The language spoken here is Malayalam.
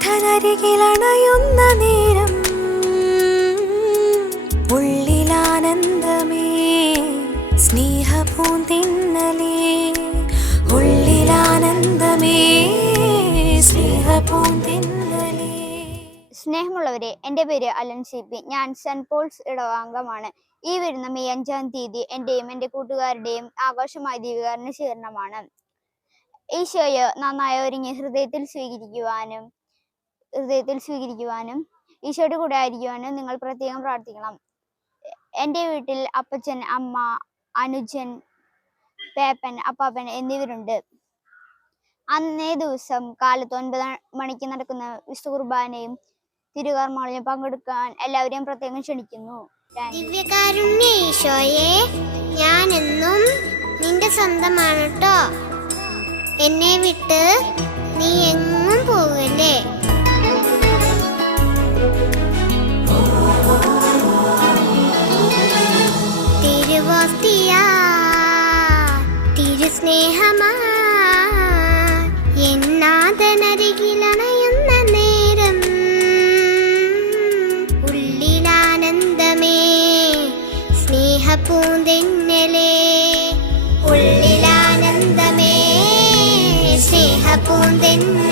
നാഥനരികിലണയുന്ന നേരം ഉള്ളിലാനന്ദമേ സ്നേഹപൂന്തിന്നലേ, ഉള്ളിലാനന്ദമേ സ്നേഹപൂന്തിന്നലേ. സ്നേഹമുള്ളവരെ, എൻ്റെ പേര് അലൻ CP. ഞാൻ സെന്റ് പോൾസ് ഇടവാംഗമാണ്. ഈ വരുന്ന മെയ് 5-ാം തീയതി എൻ്റെയും എൻ്റെ കൂട്ടുകാരുടെയും ആഘോഷമായ ദിവ്യകാരുണ്യ സ്വീകരണമാണ്. ഈശോയെ നന്നായി ഒരുങ്ങി ഹൃദയത്തിൽ സ്വീകരിക്കുവാനും ഈശോയുടെ കൂടെ ആയിരിക്കുവാനും നിങ്ങൾ പ്രത്യേകം പ്രാർത്ഥിക്കണം. എൻ്റെ വീട്ടിൽ അപ്പച്ചൻ, അമ്മ, അനുജൻ, പേപ്പൻ, അപ്പാപ്പൻ എന്നിവരുണ്ട്. അന്നേ ദിവസം കാലത്ത് 9 മണിക്ക് നടക്കുന്ന വിശുദ്ധ കുർബാനയും തിരുകർമ്മങ്ങളിലും പങ്കെടുക്കാൻ എല്ലാവരെയും പ്രത്യേകം ക്ഷണിക്കുന്നു. ദിവ്യകാരുണ്യ ഈശോയെ, ഞാൻ എന്നും നിന്റെ സ്വന്തമാണ് ട്ടോ. എന്നെ വിട്ട് നീ എങ്ങും പോകല്ലേ. തിരുവോസ്തിയാ തിരുസ്നേഹമാ എന്നാഥനരികിലണയുന്ന നേരം ഉള്ളിലാനന്ദമേ സ്നേഹപൂന്തിന്നലേ, ഉള്ളിലാനന്ദമേ സ്നേഹപൂന്തിന്നലേ.